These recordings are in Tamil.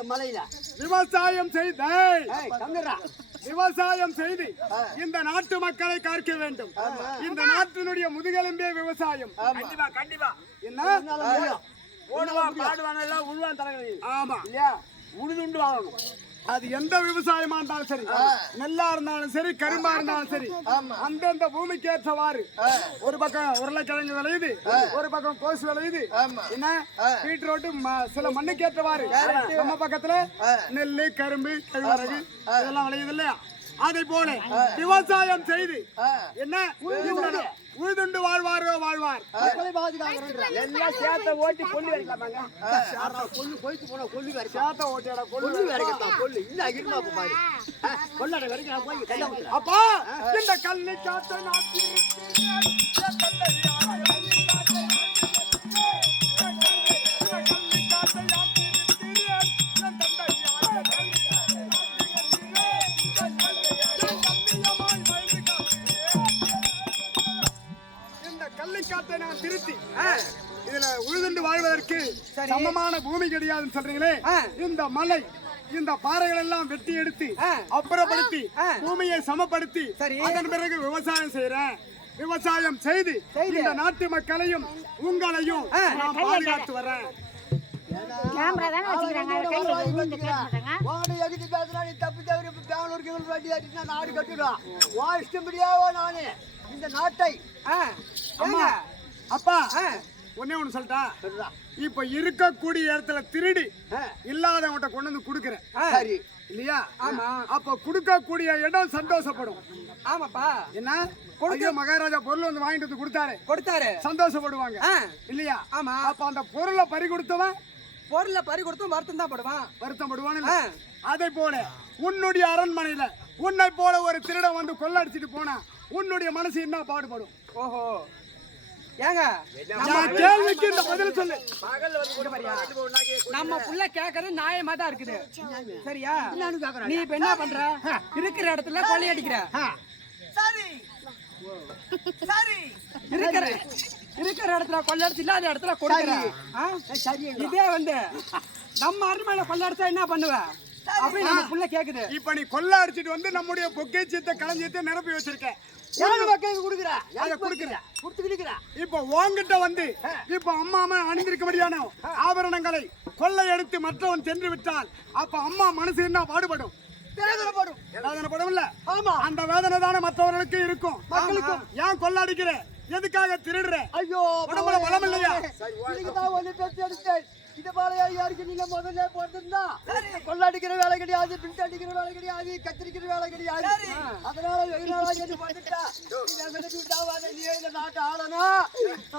இந்த மலையில விவசாயம் செய்து இந்த நாட்டு மக்களை காக்க வேண்டும். இந்த நாட்டினுடைய முதுகெலும்பே விவசாயம். கண்டிப்பா என்ன ஓடுவான் பாடுவான் எல்லாம் உழுவான் தரங்க. ஆமா இல்லையா? உழுதுண்டு வாங்கணும். அது எந்த விவசாயமா இருந்தாலும் சரி, நெல்லா இருந்தாலும் சரி, கரும்பா இருந்தாலும் சரி, அந்தந்த பூமிக்கு ஏற்றவாறு ஒரு பக்கம் உருளைக்கிழங்கு விளையுது, ஒரு பக்கம் கோசு விளையுது, என்ன பீட்ரூட்டு சில மண்ணுக்கு ஏற்றவாறு. நம்ம பக்கத்துல நெல்லு, கரும்பு, கேழ்வரகு இதெல்லாம் விளையுது இல்லையா? அதை போல விவசாயம் செய்து என்ன உழுதுண்டு வாழ்வார். எல்லாம் சேத்த ஓட்டி கொள்ளு வரைக்கலாமாங்க? அப்பா இந்த கல்லு காத்த கல்லிக்காத்தை நான் திருத்தி இதுல உழுதுண்டு வாழ்வதற்கு சமமான பூமி கிடையாதுன்னு சொல்றீங்களே, இந்த மலை இந்த பாறைகள் எல்லாம் வெட்டி எடுத்து அப்புறப்படுத்தி பூமியை சமப்படுத்தி அதன் பிறகு விவசாயம் செய்யறேன். விவசாயம் செய்து இந்த நாட்டு மக்களையும் உங்களையும் நான் பாதுகாத்து வரேன். நாடு கட்டுறான் நானு இந்த நாட்டை. அப்பா ஒன்னே ஒண்ணு சொல்லிட்டா, இப்ப இருக்கக்கூடிய இடத்துல திருடி இல்லாதவங்கிட்ட கொண்டு வந்து குடுக்கறேன் இல்லையா? ஆமா. அப்ப குடுக்கக்கூடிய இடம் சந்தோஷப்படும். ஆமாப்பா. என்ன கொடுக்க மகாராஜா பொருள் வந்து வாங்கிட்டு வந்து கொடுத்தாரு சந்தோஷப்படுவாங்க இல்லையா? ஆமா. அப்ப அந்த பொருளை பறி கொடுத்தவன் வருத்தம் தான் வருத்தப்படுவான். அதே போல உன்னுடைய அரண்மனையில உன்னை போல ஒரு திருடன் வந்து கொள்ளடிச்சிட்டு போனா உன்னுடைய மனசு என்ன பாடுபடும்? ஓஹோ, ஏங்க கேள்விக்கு இந்த பதில் சொல்லு. நம்ம புள்ள கேக்குறது நியாயமா தான் இருக்குது. சரியா? நீ இப்ப என்ன பண்ற? இருக்கிற இடத்துல கொள்ளையடிக்கிற. இருக்கிற இடத்துல கொள்ளடிச்சு இல்லாத இடத்துல கொடுக்குற. இதே வந்து நம்ம அரண்மனையில கொள்ளடிச்சா என்ன பண்ணுவ அப்படி நம்ம புள்ள கேக்குது. இப்ப நீ கொள்ள அடிச்சிட்டு வந்து நம்முடைய பொக்கேச்சத்தை களஞ்சியத்தை நிரப்பி வச்சிருக்க. இப்ப உன்கிட்ட வந்து இப்ப அம்மா அணிந்திருக்கபடியான ஆபரணங்களை கொள்ளை எடுத்து மற்றவன் சென்று விட்டால் அப்ப அம்மா மனசு என்ன பாடுபடும்? வேதனைப்படும் இல்ல? அந்த வேதனை தானே மற்றவர்களுக்கு இருக்கும், மக்களுக்கும். ஏன் கொள்ள அடிக்கிற? எதுக்காக திருடுற? ஐயோ, உடம்புல பலம் இல்லையா? இந்த பாலையா யாருக்கு நீங்க முதல்ல போட்டிருந்தா கொள்ளடிக்கிற வேலை கிடையாது, பின் அடிக்கிற வேலை கிடையாது, கத்திரிக்கிற வேலை கிடையாது. அதனால இந்த நாட்டை ஆளணும்,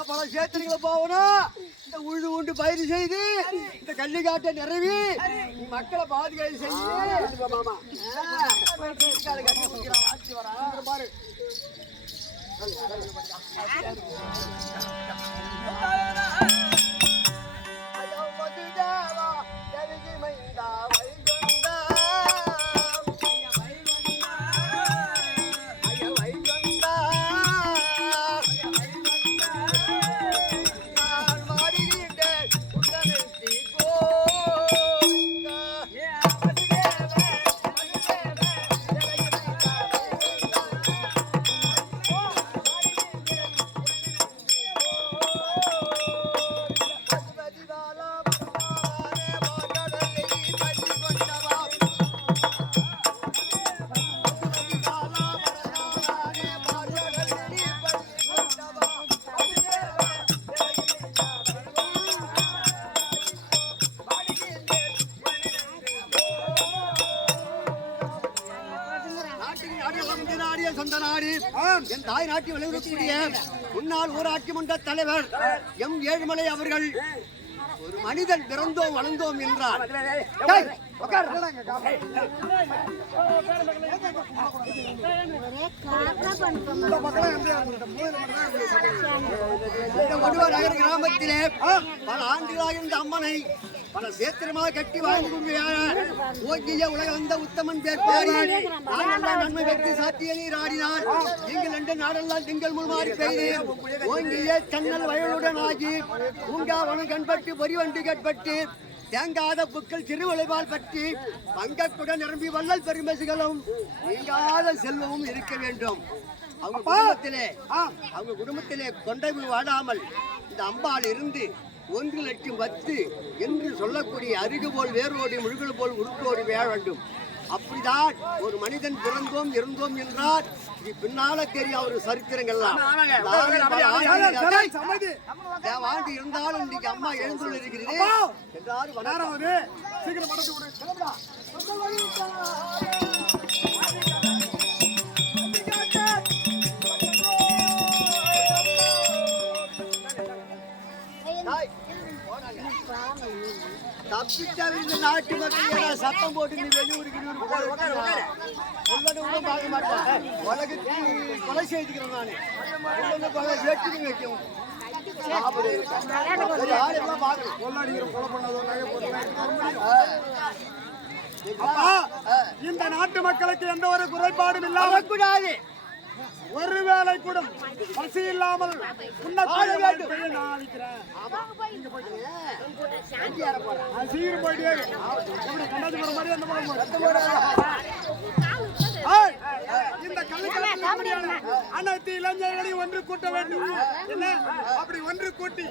பல சேத்திரிகளை போகணும், இந்த உழுது உண்டு பயிர் செய்து இந்த கள்ளிக்காட்டை நிறவி மக்களை பாதுகாப்பு செய்ய பாரு. என் தாய் நாட்டில் விளைவிக்கக்கூடிய முன்னாள் ஊராட்சி மன்ற தலைவர் எம் ஏழுமலை அவர்கள் ஒரு மனிதன் பிறந்தோம் வளர்ந்தோம் என்றார். நகர் கிராமத்திலே பல ஆண்டுகளாக இந்த அம்மனை பல சேத்திரமாக கட்டி வாழ்ந்து கொண்டு உலகளந்த உத்தமன் பேர் பாடி நன்மை வைத்து சாத்திய நீர் ஆடினார். நீங்கள் ரெண்டு நாடெல்லாம் திங்கள் முழுமாறி பெய்து ஓங்கிய தன்னல் வயலுடன் ஆகி பூங்காவனம் கண்பட்டு பொறிவண்டு கட்பட்டு தேங்காத புக்கள் திருவிளைவால் பற்றி பங்கக்குடன் நிரம்பி வள்ளல் பெருமசிகளும் நீங்காத செல்வமும் இருக்க வேண்டும். அவங்க குடும்பத்திலே கொண்டை வாடாமல் இந்த அம்பாள் இருந்து 1 லட்சம் 10 என்று சொல்லக்கூடிய அருகு போல் வேரோடி முழுகல் போல் உருட்டோடி வேக வேண்டும். அப்படிதான் ஒரு மனிதன் பிறந்தோம் இருந்தோம் என்றால் இது பின்னால தெரிய ஒரு சரித்திரங்கள்லாம் ஆண்டு இருந்தாலும் இன்னைக்கு அம்மா எழுந்துள்ள இருக்கிறது என்றாலும் தப்பித்த நாட்டு மக்கள் சத்தம் போட்டு நீ வெளியூருக்கு பார்க்க மாட்டேன். உலகத்துக்கு கொலை செய்துக்கிறேன் நானு பல வெட்டி வைக்கும் இந்த நாட்டு மக்களுக்கு எந்த ஒரு குறைபாடும் இல்லாமல் கூடாது. ஒருவேளை கூட பசி இல்லாமல் சீக்கிரம் போயிட்டே இந்த கல்விக்கான அனைத்து இளைஞர்களையும் ஒன்று கூட்ட வேண்டும். என்ன அப்படி ஒன்று கூட்டி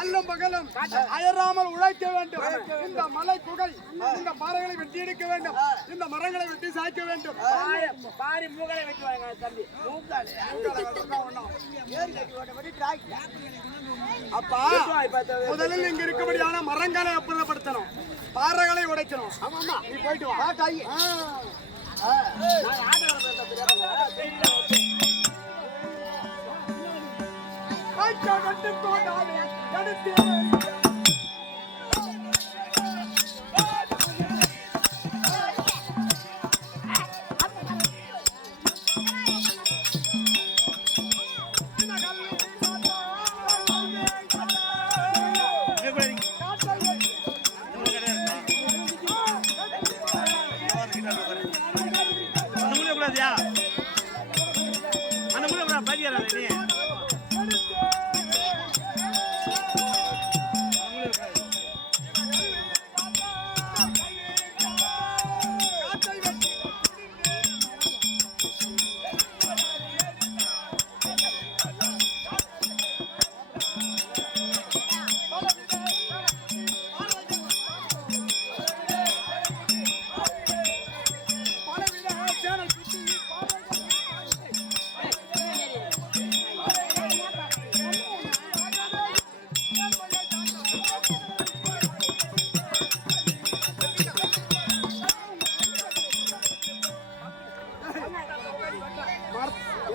அல்லும் பகலும் அயராமல் உழைக்க வேண்டும். இந்த மலை குகை இந்த பாறைகளை வெட்டி எடுக்க வேண்டும். இந்த மரங்களை வெட்டி சாய்க்க வேண்டும். பாரி மூகளை வெட்டுவாங்க தம்பி. அப்பா முதலில் இங்க இருக்கபடியான மரங்களை அப்புறப்படுத்தணும், பாறைகளை உடைக்கணும். ஆமா நீ போயிட்டு வா.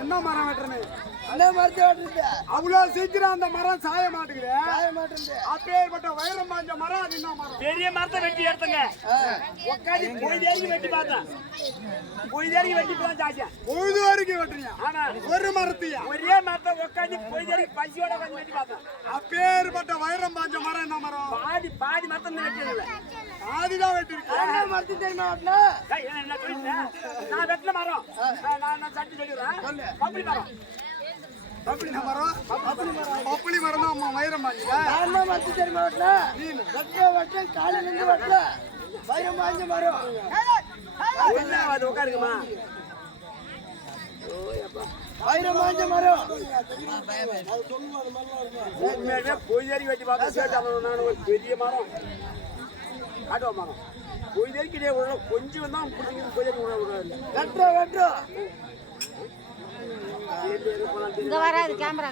என்ன மரம் வெட்டுறேன் அவ்வளவு சீக்கிரம் அந்த மரம் சாய மாட்டேங்குது. அப்பேற்பட்ட வைரம் பாஞ்ச மரம் அது என்ன மரம்? பெரிய மரத்தை வெட்டி எடுத்துங்க. உட்காந்து பொய்தேரிக்கு வெட்டி பார்த்தேன். பொய்தேரிக்கு வெட்டி போதான் ஜாஸ்தியா. பொழுது வரைக்கும் வெட்டுறியா? ஆனா ஒரு மரத்தையா? ஒரே மரத்தை உட்காந்து பொய்தேரிக்கு பசியோட உட்காந்து வெட்டி பார்த்தேன். அப்பேற்பட்ட வைரம் பாஞ்ச மரம் என்ன மரம்? பாதி மரத்தை வெட்டியதில்லை. பாதிதான் வெட்டிருக்கேன். மரத்து தெரியுமா நான் வெட்டின மரம் நான் சட்டி சொல்லிடுறேன். பப்பளி மரம். பப்பளி மரம் தான் அம்மா வைரம் பாஞ்சா. மரத்து தெரியுமா வெட்ட காலையில இருந்து வெட்டல வைரம் பாஞ்ச மரம். அது உட்காருங்கம்மா. வைரம் பாஞ்ச மரம். உண்மையாவே பொய்தேரி வெட்டி பார்த்தா நான் ஒரு பெரிய மரம் காட்டுவா மரம். பொய்தேரிக்கிட்டே கொஞ்சம் தான் பிடிச்சிக்கிட்டு பொய்தேரி வெட்ட இங்க வராது கேமரா.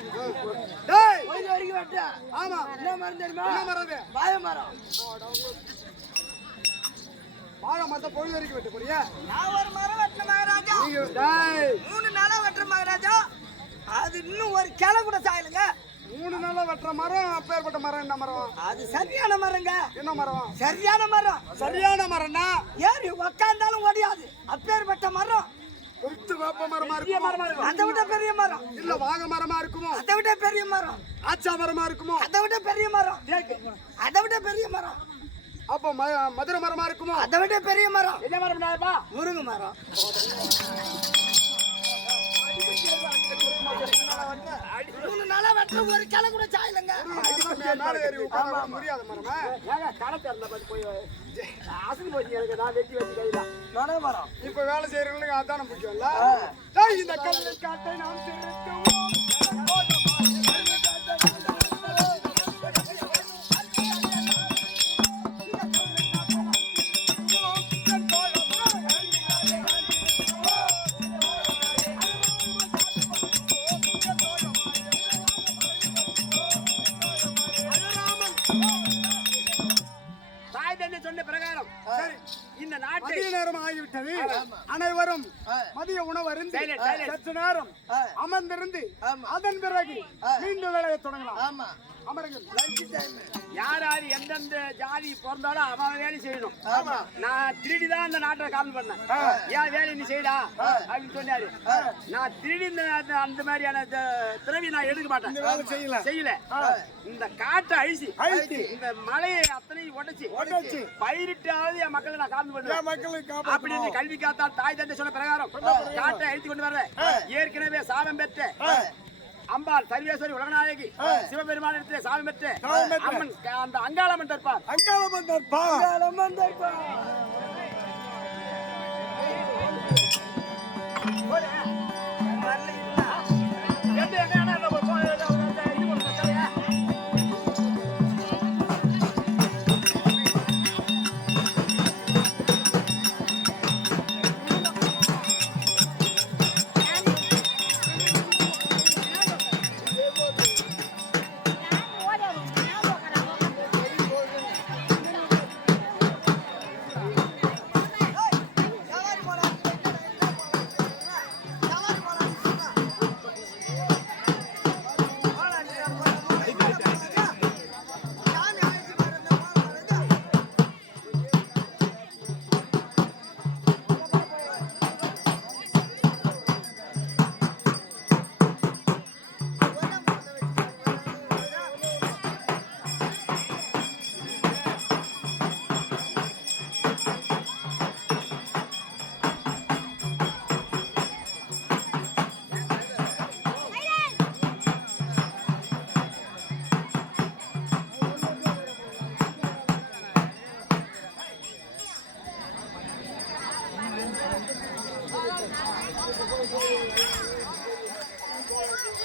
டேய் வரைக்கும் வெட்ட. ஆமா என்ன மரம் தெரியுமா? என்ன மரம் அது? வாழை மரம். வாழை மரத்தை பொழுது வரைக்கும் வெட்ட போறியா? நான் ஒரு மரம் வெட்ட மகாராஜா. நீங்க டேய் 3 நாளா வெட்ட மகாராஜா. அது இன்னும் ஒரு கிளை கூட சாயலுங்க. 3 நாளா வெட்டுற மரம். அப்பேற்பட்ட மரம் என்ன மரம்? அது சரியான மரங்க. என்ன மரம்? சரியான மரம். சரியான மரம்னா ஏறி உக்காந்தாலும் ஓடியாது. அப்பேற்பட்ட மரம். பெருத்து வேப்ப மரமா இருக்கும். அதை விட பெரிய மரம். இல்ல வாகை மரமா இருக்குமோ? அதை விட பெரிய மரம். ஆச்சா மரமா இருக்குமோ? அதை விட பெரிய மரம். அதை விட பெரிய மரம். அப்ப மதுரை மரமா இருக்குமோ? அதை விட பெரிய மரம். என்ன மரம்? முருங்கை மரம். ஒரு கிளை கூட சாயலங்க. மேலே ஏறி உட்கார முடியாத மரமா? ஏங்க கடை திறந்த பார்த்து போய் அசந்து போச்சு எனக்கு. நான் வெட்டி வச்சு கையில இப்ப வேலை செய்யறவங்களுக்கு அதான முக்கியம்ல. டேய், இந்த கல்லை காட்டை நாம் திருத்துவோம். தாய் தந்தை சொன்ன பிரகாரம் சரி, இந்த நாட்டை மதிய நேரம் ஆகிவிட்டது. அனைவரும் மதிய உணவு அருந்து Silent, silent. சற்று நேரம் அமர்ந்திருந்து அதன் பிறகு மீண்டும் வேலையை தொடங்கலாம். அமருங்கள். யார் யார் எந்தெந்த ஜாதி பிறந்தாலும் அவன் வேலை செய்யணும். நான் திருடி தான் இந்த நாட்டை காவல் பண்ணேன். ஏன் வேலை நீ செய்யடா அப்படின்னு சொன்னாரு. நான் திருடி அந்த மாதிரியான திறவி நான் எடுக்க மாட்டேன். செய்யல. இந்த காட்டை அழிச்சு இந்த மலையை அத்தனையும் உடைச்சு பயிரிட்டாவது என் மக்களை நான் காவல் பண்ணுவேன் மக்களுக்கு அப்படின்னு கல்வி காத்தால் தாய் தந்தை சொன்ன பிரகாரம் காட்டை அழித்து கொண்டு வர ஏற்கனவே சாபம் பெற்ற அம்பாள் சர்வேஸ்வரி உலகநாயகி சிவபெருமான இடத்திலே சாபம் பெற்ற அம்மன் அந்த அங்காளம்மன் தற்பார். அங்காளம்மன் தற்பா.